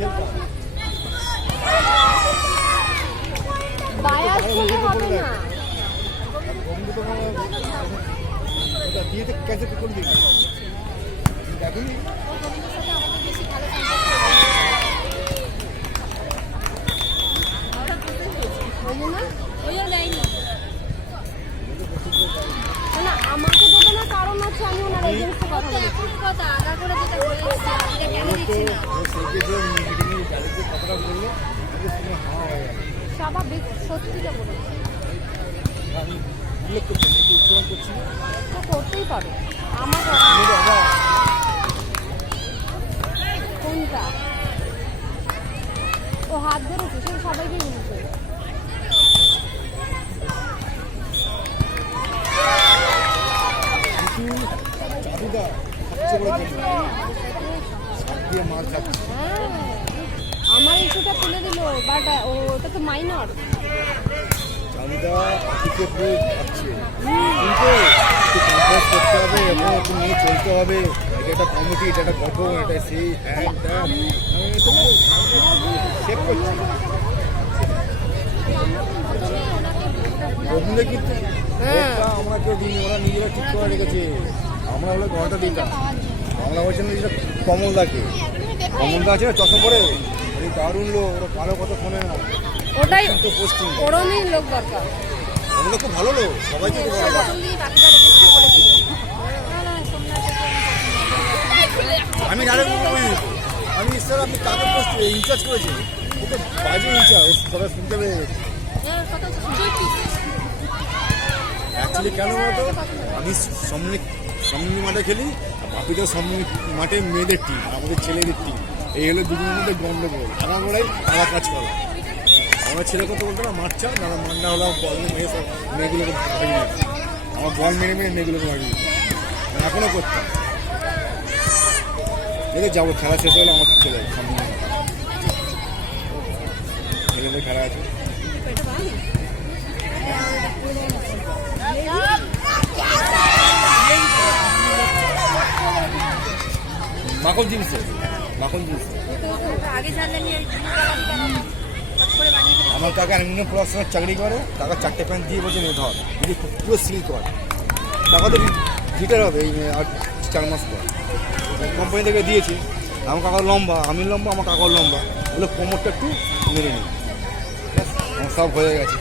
দেখো বায়াস হলে হবে না। না আমাকে দেবে না, কারণ হচ্ছে আমি ওনার এজেন্সি কথা বলছি। স্বাভাবিক, সত্যিটা বলেছি তো করতেই পারো। আমার কোনটা ও হাত ধরেছে সে সবাইকে বলছে। আমার ইস্যুটা তুলে দিল, বাট ওটা তো মাইনর। করতে হবে এবং নিয়ে চলতে হবে। এটা একটা কমিটি, এটা একটা গঠন, এটা সেই সেভ করছি। কিন্তু আমরা কেউ দিই, ওরা নিজেরা ঠিক করে রেখেছে। আমরা হলে ঘরটা দিতাম, আমরা বলছেন যেটা কমলদাকে। কমলদা আছে না চশমা পরে, এই দারুণ লোক, ওরা ভালো কথা শোনে না। ওটাই ওরমই লোক দরকার। ওগুলো খুব ভালো লোক, সবাইকে খুব ভালো লাগে। আমি আমি স্যার আপনি কাকে পোস্ট ইনচার্জ করেছি, ও তো বাজে ইনচার্জ, সবাই শুনতে পেয়ে গেছে। অ্যাকচুয়ালি কেন বলতো, আমি সমনি মাঠে খেলি, বাপিদের সমনি মাঠে মেয়েদের টিম, আমাদের ছেলেদের টিম। এই হলো দুজনের মধ্যে গন্ডগোল, আগাগোড়াই আলাদা কাজ করা। আমার ছেলে কথা বলতো না মারছা, না মান্না হলো বল মেয়ে সব মেয়েগুলোকে ভাবিয়ে, আমার বল মেরে মেরে মেয়েগুলোকে ভাবিয়ে এখনও করতাম। দেখে যাবো, খেলা শেষ হলে আমার ছেলে সামনে ছেলেদের খেলা আছে। মাখন জিনিস, মাখন জিনিস আমার কাকা অ্যালুমিনিয়াম প্রোডাকশনের চাকরি করে, টাকা 4টে প্যান্ট দিয়ে বলছে নে ধর, যদি পুরো সিল কর, টাকা তো রিটায়ার হবে এই আর 4 মাস পর। কোম্পানি থেকে দিয়েছি। আমার কাকা লম্বা, আমি লম্বা, আমার কাকাও লম্বা, বলে কোমরটা একটু মেরে নিই, আমার সব হয়ে গেছে।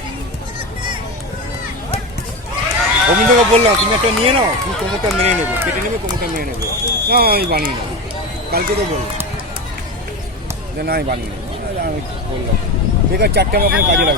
অমিতাকে বললাম তুমি একটা নিয়ে নাও, তুমি কোমরটা মেরে নেবে, কেটে নেবে, কোমরটা মেরে নেবে। না আমি বানিয়ে নেবো, কালকে তো বললাম যে না আমি বানিয়ে নেবো। আমি বললাম বেকার 4টে আমার কোনো কাজে লাগবে।